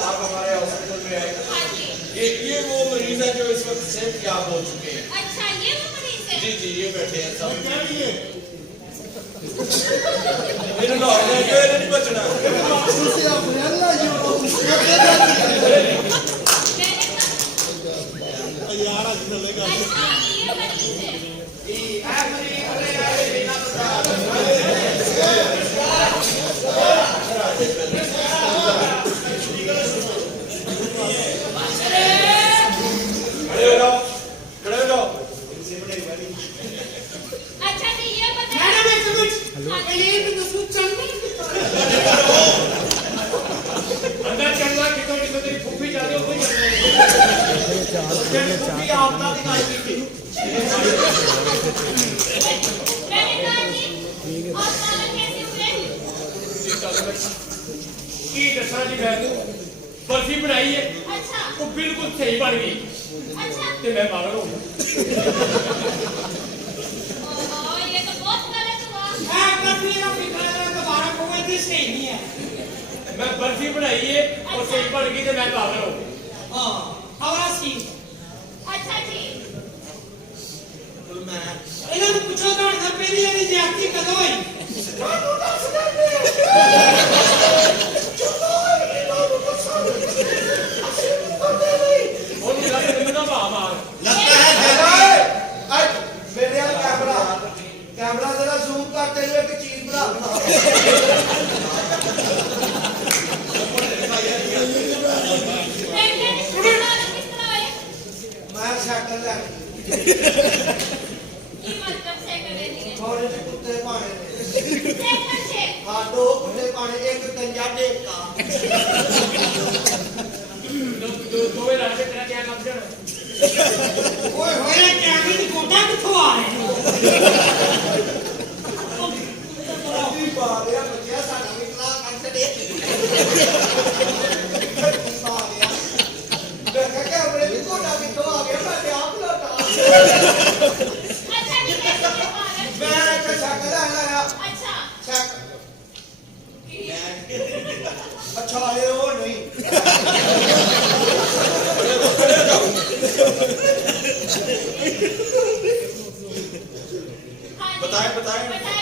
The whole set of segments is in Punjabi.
आप हमारे हॉस्पिटल में आए। ये वो मरीज है जो इस वक्त सेहतयाब हो चुके हैं। अच्छा, ये वो मरीज है? जी जी, ये बैठे हैं सब। नहीं बचना। बर्फी बनाई है। अच्छा। वो बिल्कुल सही बन गई। अच्छा। तो मैं पागल हो गया। ये तो बहुत गलत हुआ। बर्फी का फिक्र दोबारा कोई सही नहीं है। मैं बर्फी बनाई है और सही बन गई तो मैं पागल हो गया। हाँ, हवा सी। अच्छा जी। तो मैं इन्होंने पूछो तो ना पहली वाली जाती कदों हुई? कैमरा जरा जूम करते हुए एक चीज बना मैं साइकिल ले थोड़े से कुत्ते पाने हाँ 2 कुत्ते पाने एक गंजा टेका दो लड़के तेरा क्या काम कर ओए होए कैमरे की कोटा किथों आ रहे हैं? बारिया बच्चा साडा भी क्लास कर छड़े बारिया देखा कैमरे की कोटा किथों आ गया साडे आप लोटा अच्छा जी, कैसे पागल? मैं एक साइकिल लाया अच्छा। साइकिल अच्छा ये वो नहीं बताएं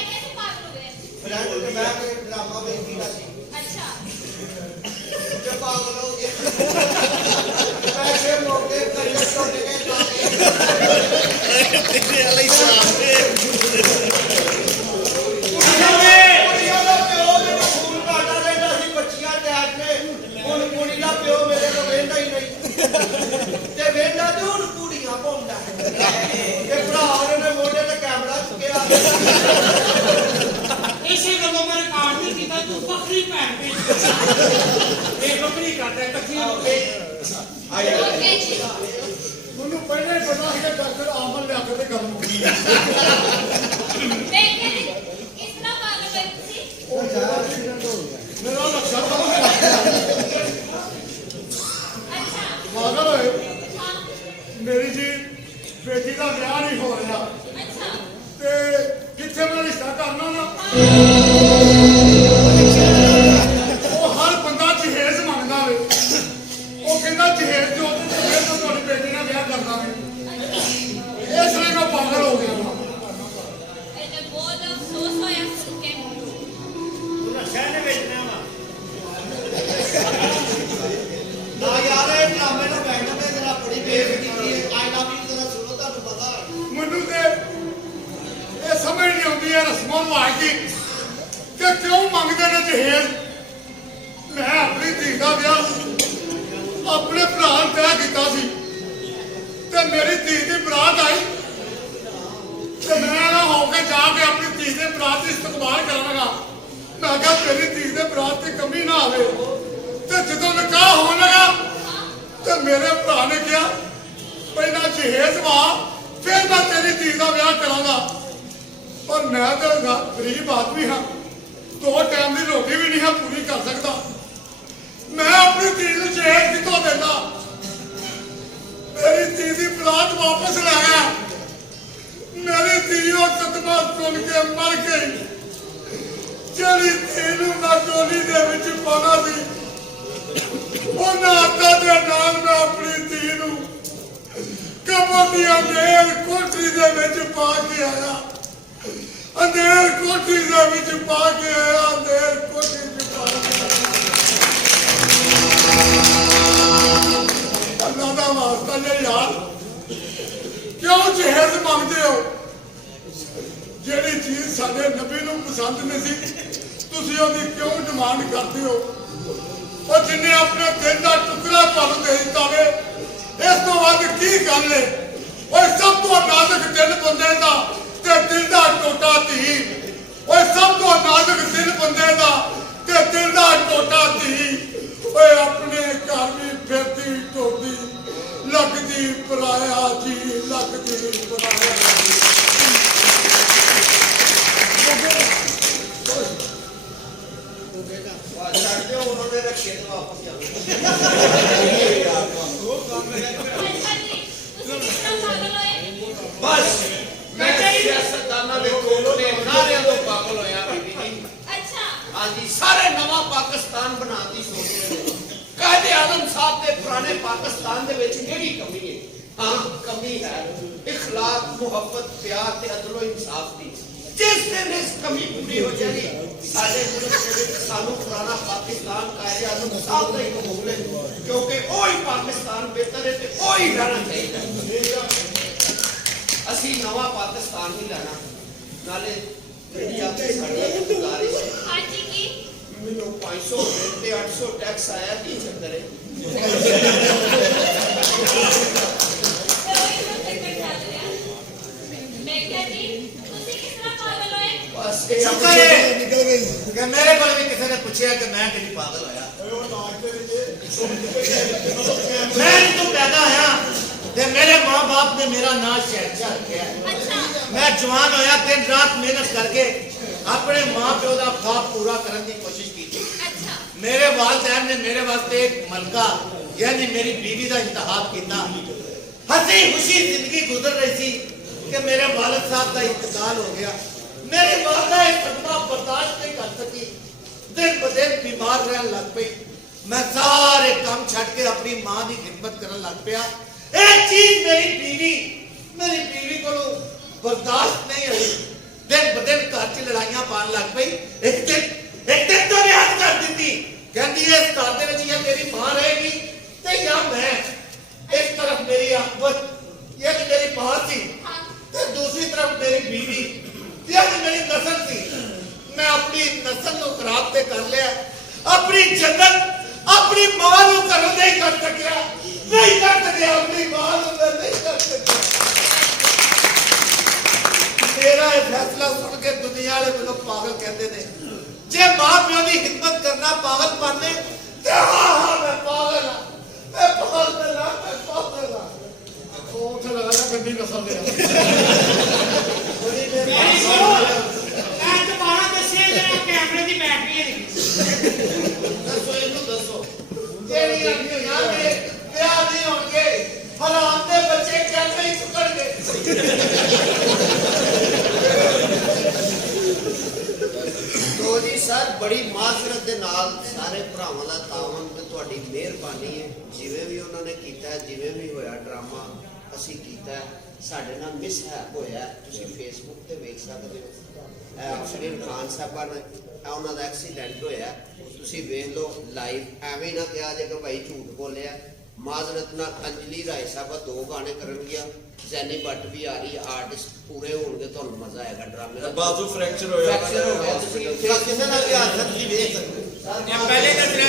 कैसे पागल हो गए? फ्रेंड के बैठ के ड्रामा देखी ना सी अच्छा। जब पागल हो गए पैसे मौके करके छोटे के तेरे वाले सामने कुड़िया ਦਾ ਪਿਓ ਮੈਨੂੰ ਫੋਨ ਕਰਦਾ ਰਹਿੰਦਾ ਸੀ ਬੱਚੀਆਂ ਟੈਟ ਨੇ ਹੁਣ ਕੁੜੀ ਦਾ ਪਿਓ ਮੇਰੇ ਤੋਂ ਵੇਂਦਾ ਹੀ ਨਹੀਂ ਤੇ ਵੇਂਦਾ ਤੇ ਹੁਣ ਕੁੜੀਆਂ ਪਾਉਂਦਾ ਇਹ ਭਰਾ ਉਹਨੇ ਮੋਢੇ ਤੇ ਕੈਮਰਾ ਚੁੱਕਿਆ इसे गलों में रिकॉर्ड नहीं किया तू बकरी पहन पे एक बकरी काटता है कच्ची ओके जी। ਮੈਨੂੰ ਪਹਿਲਾਂ ਹੀ ਪਤਾ ਸੀ ਕਿ ਡਾਕਟਰ ਆਮਨ ਲਿਆ ਕੇ ਤੇ ਗੱਲ ਮੁੱਕੀ देखिए जी, इतना पागल है तुसी? ਉਹ ਜ਼ਿਆਦਾ ਐਕਸੀਡੈਂਟ ਹੋ ਗਿਆ ਮੇਰਾ ਨਕਸ਼ਾ ਤਾਂ अच्छा। ਪਾਗਲ ਹੋਏ हाँ। ਮੇਰੀ ਜੀ ਬੇਟੀ ਦਾ ਵਿਆਹ ਨਹੀਂ ਹੋ ਰਿਹਾ अच्छा। ਤੇ ਕਿੱਥੇ ਮੈਂ ਰਿਸ਼ਤਾ ਕਰਨਾ ਨਾ ਉਹ ਹਰ ਬੰਦਾ ਜਹੇਜ਼ ਮੰਗਦਾ ਵੇ ਉਹ ਕਹਿੰਦਾ ਜਹੇਜ਼ ਜੋ ਤੇ ਫਿਰ ਤਾਂ ਤੁਹਾਡੀ ਬੇਟੀ ਨਾਲ ਵਿਆਹ ਕਰਦਾ ਵੇ ਇਸ ਲਈ ਮੈਂ ਪਾਗਲ ਹੋ ਗਿਆ ਵਾਂ ये तो बहुत अफसोस होया सुन के। ਨਾ ਯਾਰ ਇਹ ਡਰਾਮੇ ਨੂੰ ਬੈਠਣਾ ਤੇ ਜਰਾ ਬੜੀ ਬੇਇੱਜ਼ਤੀ ਕੀਤੀ ਹੈ ਆਈ ਲਵ ਯੂ ਜਰਾ ਸੁਣੋ ਤੁਹਾਨੂੰ ਪਤਾ ਮੈਨੂੰ ਤੇ ਇਹ ਸਮਝ ਨਹੀਂ ਆਉਂਦੀ ਹੈ ਰਸਮੋਂ ਰਿਵਾਜ ਦੀ ਕਿ ਕਿਉਂ ਮੰਗਦੇ ਨੇ ਜਹੇਜ਼ ਮੈਂ ਆਪਣੀ ਧੀ ਦਾ ਵਿਆਹ ਆਪਣੇ ਭਰਾ ਨਾਲ ਤੈਅ ਕੀਤਾ ਸੀ ਤੇ ਮੇਰੀ ਧੀ ਦੀ ਬਰਾਤ ਆਈ ਤੇ ਮੈਂ ਨਾ ਹੋ ਕੇ ਜਾ ਕੇ ਆਪਣੀ ਧੀ ਦੇ ਬਰਾਤ ਦੀ ਇਸਤਕਬਾਲ ਕਰਾਂਗਾ ਮੈਂ ਕਿਹਾ ਤੇਰੀ ਧੀ ਦੇ ਬਰਾਤ ਤੇ ਕਮੀ ਨਾ ਆਵੇ ਤੇ ਜਦੋਂ ਨਿਕਾਹ ਹੋਣ ਲੱਗਾ ਤੇ ਮੇਰੇ ਭਰਾ ਨੇ ਕਿਹਾ ਪਹਿਲਾਂ ਜਹੇਜ਼ ਵਾ ਫਿਰ ਮੈਂ ਤੇਰੀ ਧੀ ਦਾ ਵਿਆਹ ਕਰਾਂਗਾ ਪਰ ਮੈਂ ਤਾਂ ਗਰੀਬ ਆਦਮੀ ਹਾਂ 2 ਟਾਈਮ ਦੀ ਰੋਟੀ ਵੀ ਨਹੀਂ ਹਾਂ ਪੂਰੀ ਕਰ ਸਕਦਾ ਮੈਂ ਆਪਣੀ ਧੀ ਨੂੰ ਜਹੇਜ਼ ਕਿੱਥੋਂ ਦਿੰਦਾ ਮੇਰੀ ਧੀ ਦੀ ਬਰਾਤ ਵਾਪਸ ਲੈ ਗਿਆ ਮੇਰੀ ਸਦਮਾ ਸੁਣ ਕੇ ਮਰ ਗਈ। ਜਿਹੜੀ ਧੀ ਨੂੰ ਮੈਂ ਡੋਲੀ ਦੇ ਵਿੱਚ ਪਾਉਣਾ ਸੀ, ਉਹਨਾਂ ਅੱਧਾ ਦੇ ਨਾਲ ਮੈਂ ਆਪਣੀ ਧੀ ਨੂੰ ਕਬੋਡੀਆਂ ਅੰਧੇਰ ਕੋਠੀ ਦੇ ਵਿੱਚ ਪਾ ਕੇ ਆਇਆ। ਅੰਧੇਰ ਕੋਠੀ ਦੇ ਵਿੱਚ ਪਾ ਕੇ ਆਇਆ। ਅੰਧੇਰ ਕੋਠੀ ਵਿੱਚ ਪਾ ਕੇ ਆਇਆ। ਅੱਲਾ ਦਾ ਵਾਸਤਾ ਜੇ ਯਾਰ ਕਿਉਂ ਜਹੇਜ਼ ਮੰਗਦੇ ਹੋ? ਜਿਹੜੀ ਚੀਜ਼ ਸਾਡੇ ਨਬੀ ਨੂੰ ਪਸੰਦ ਨਹੀਂ ਸੀ, ਤੁਸੀਂ ਉਹਦੀ ਕਿਉਂ ਡਿਮਾਂਡ ਕਰਦੇ ਹੋ? ਉਹ ਜਿੰਨੇ ਆਪਣੇ ਦਿਲ ਦਾ ਟੁਕੜਾ ਤੁਹਾਨੂੰ ਦੇ ਦਿੱਤਾ ਵੇ, ਇਸ ਤੋਂ ਵੱਧ ਕੀ ਗੱਲ ਹੈ? ਉਹ ਸਭ ਤੋਂ ਨਾਜ਼ੁਕ ਦਿਲ ਬੰਦੇ ਦਾ ਤੇ ਦਿਲ ਦਾ ਟੋਟਾ ਧੀ। ਉਹ ਸਭ ਤੋਂ ਨਾਜ਼ੁਕ ਦਿਲ ਬੰਦੇ ਦਾ ਤੇ ਦਿਲ ਦਾ ਟੋਟਾ ਧੀ। ਓਏ ਆਪਣੇ ਘਰ ਵੀ ਫਿਰਦੀ ਟੋਦੀ, ਲੱਗਦੀ ਪਰਾਇਆ ਜੀ, ਲੱਗਦੀ ਪਰਾਇਆ ਜੀ। ਛੱਡ ਦਿਓ, ਉਹਨਾਂ ਨੇ ਰੱਖੇ ਤੇ ਵਾਪਸ ਜਾਓ। ਅੱਛਾ ਜੀ, ਤੁਸੀਂ ਕਿਸ ਤਰ੍ਹਾਂ ਪਾਗਲ ਹੋਏ? ਬਸ ਮੈਂ ਸਿਆਸਤਦਾਨਾਂ ਦੇ ਕੋਲੋਂ ਨੇ ਸਾਰਿਆਂ ਤੋਂ ਪਾਗਲ ਹੋਇਆ ਬੀਬੀ ਜੀ। ਅੱਛਾ, ਹਾਂਜੀ, ਸਾਰੇ ਨਵਾਂ ਪਾਕਿਸਤਾਨ ਬਣਾਉਣ ਦੀ ਸੋਚ ਰਹੇ ਨੇ। ਕਾਇਦੇ ਆਜ਼ਮ ਸਾਹਿਬ ਦੇ ਪੁਰਾਣੇ ਪਾਕਿਸਤਾਨ ਦੇ ਵਿੱਚ ਕਿਹੜੀ ਕਮੀ ਹੈ? ਹਾਂ, ਕਮੀ ਹੈ ਇਖਲਾਕ, ਮੁਹੱਬਤ, ਪਿਆਰ ਤੇ ਅਦਲ ਇਨਸਾਫ ਦੀ। ਜਿਸ ਦਿਨ ਇਸ ਕਮੀ ਪੂਰੀ ਹੋ ਜਾਏਗੀ, ਸਾਡੇ ਮੁਲਕ ਦੇ ਵਿੱਚ ਸਾਨੂੰ ਪੁਰਾਣਾ ਪਾਕਿਸਤਾਨ ਕਾਇਦੇ ਆਜ਼ਮ ਸਾਹਿਬ ਦਾ ਹੀ ਕਬੂਲ ਹੈ, ਕਿਉਂਕਿ ਉਹ ਹੀ ਪਾਕਿਸਤਾਨ ਬਿਹਤਰ ਹੈ ਤੇ ਉਹ ਹੀ ਰਹਿਣਾ ਚਾਹੀਦਾ। ਅਸੀਂ ਨਵਾਂ ਪਾਕਿਸਤਾਨ ਨਹੀਂ ਲੈਣਾ। ਨਾਲੇ ਜਿਹੜੀ ਆਪਣੀ ਸਾਡੀ ਗੁਜ਼ਾਰਿਸ਼ ਹੈ, ਹਾਂਜੀ ਕੀ? ਮੈਨੂੰ 500 ਤੇ 800 ਟੈਕਸ ਆਇਆ, ਕੀ ਚੱਕਰ ਹੈ? ਮੈਂ ਕਿਹਾ ਜੀ, ਤੁਸੀਂ ਕਿਸ ਤਰ੍ਹਾਂ ਪਾਗਲ ਹੋਏ? ਬਸ ਇਹ ਸ਼ੁਕਰ ਹੈ ਕਿ ਮੇਰੇ ਕੋਲ ਵੀ ਕਿਸੇ ਨੇ ਪੁੱਛਿਆ ਕਿ ਮੈਂ ਕਿਹੜੀ ਪਾਗਲ ਹੋਇਆ। ਮੈਂ ਜਦੋਂ ਪੈਦਾ ਹੋਇਆ ਤੇ ਮੇਰੇ ਮਾਂ-ਬਾਪ ਨੇ ਮੇਰਾ ਨਾਂ ਸ਼ਹਿਨशाह ਰੱਖਿਆ। ਅੱਛਾ, ਮੈਂ ਜਵਾਨ ਹੋਇਆ, ਦਿਨ ਰਾਤ ਮਿਹਨਤ ਕਰਕੇ ਆਪਣੇ ਮਾਂ-ਪਿਓ ਦਾ ख्वाब ਪੂਰਾ ਕਰਨ ਦੀ ਕੋਸ਼ਿਸ਼ ਕੀਤੀ। ਅੱਛਾ, ਮੇਰੇ ਵਾਲਿदैन ਨੇ ਮੇਰੇ ਵਾਸਤੇ ਇੱਕ ਮਲਕਾ यानी मेरी बीवी का इंतखाब किया। हंसी खुशी जिंदगी गुजर रही थी कि मेरे वालिद साहब का इंतकाल हो गया। मेरी वालदा इस सदमा बर्दाश्त नहीं कर सकी, दिन ब दिन बीमार रहने लग पई। मैं सारे काम छड़ के अपनी मां की खिदमत करने लग पिया। एक चीज मेरी बीवी को बर्दाश्त नहीं हुई। दिन ब दिन घर च लड़ाइयां पान लग पई। एक दिन तो रियाज कर दी, कहती है इस घर दे विच या तेरी मां रहेगी ते या मैं। एक तरफ मेरी आफत यानी मेरी मां थी ते दूसरी तरफ मेरी बीवी यानी मेरी नस्ल थी। मैं अपनी नस्ल को खराब ते कर लिया, अपनी जन्नत अपनी मां को घरों नहीं कर सकिया, नहीं कर सकिया, अपनी मां को मैं नहीं कर सकिया। मेरा ये फैसला सुन के दुनिया वाले मेरे पागल कहते ने। जे मां प्यो की खिदमत करना पागलपन है ते हाँ मैं पागल हाँ, मैं पागल हाँ, मैं पागल हाँ। ਉੱਥੇ ਲਗਾਇਆ ਗੱਡੀ ਨਸਲ ਦੇ ਮੇਰੀ ਸੁਣੋ, ਮੈਂ ਦੁਬਾਰਾ ਦੱਸਿਆ ਜਰਾ ਕੈਮਰੇ ਦੀ ਬੈਟਰੀ ਹੈ। दसो इनू दसो जेड़ी अभी यार के ब्याह नहीं होंगे, हराम दे बच्चे कैसे ही चुकड़ गए। तो जी सर बड़ी माजरत ਦੇ ਨਾਲ ਸਾਰੇ ਭਰਾਵਾਂ ਦਾ ਤਾਵਨ ਤੇ ਤੁਹਾਡੀ ਮਿਹਰਬਾਨੀ ਹੈ। ਜਿਵੇਂ ਵੀ ਉਹਨਾਂ ਨੇ ਕੀਤਾ, ਜਿਵੇਂ ਵੀ ਹੋਇਆ ਡਰਾਮਾ ਅਸੀਂ ਕੀਤਾ, ਸਾਡੇ ਨਾਲ ਮਿਸਹੈਪ ਹੋਇਆ। ਤੁਸੀਂ ਫੇਸਬੁੱਕ ਤੇ ਵੇਖ ਸਕਦੇ ਹੋ। ਅਫਰੀਨ ਖਾਨ ਸਾਹਿਬਾਂ ਨੇ ਉਹਨਾਂ ਦਾ ਐਕਸੀਡੈਂਟ ਹੋਇਆ, ਤੁਸੀਂ ਵੇਖ ਲਓ ਲਾਈਵ। ਐਵੇਂ ਨਾ ਕਿਹਾ ਜੇ ਕਿ ਭਾਈ ਝੂਠ ਬੋਲਿਆ। ਮਾਜ਼ਰਤ ਨਾਲ ਅੰਜਲੀ ਰਾਏ ਸਾਹਿਬਾ 2 ਗਾਣੇ ਕਰਨਗੀਆਂ, ਜ਼ੈਨੀ ਬੱਟ ਵੀ ਆ ਰਹੀ, ਆਰਟਿਸਟ ਪੂਰੇ ਹੋਣਗੇ, ਤੁਹਾਨੂੰ ਮਜ਼ਾ ਆਏਗਾ ਡਰਾਮੇ ਦਾ। ਬਾਜ਼ੂ ਫ੍ਰੈਕਚਰ ਹੋਇਆ ਫ੍ਰੈਕਚਰ ਹੋ ਗਿਆ, ਤੁਸੀਂ ਕਿਸੇ ਨਾਲ ਵੀ ਹਾਦਸਾ ਤੁਸੀਂ ਵੇਖ ਸਕਦੇ ਹੋ। ਪਹਿਲੇ ਦੱਸਿਆ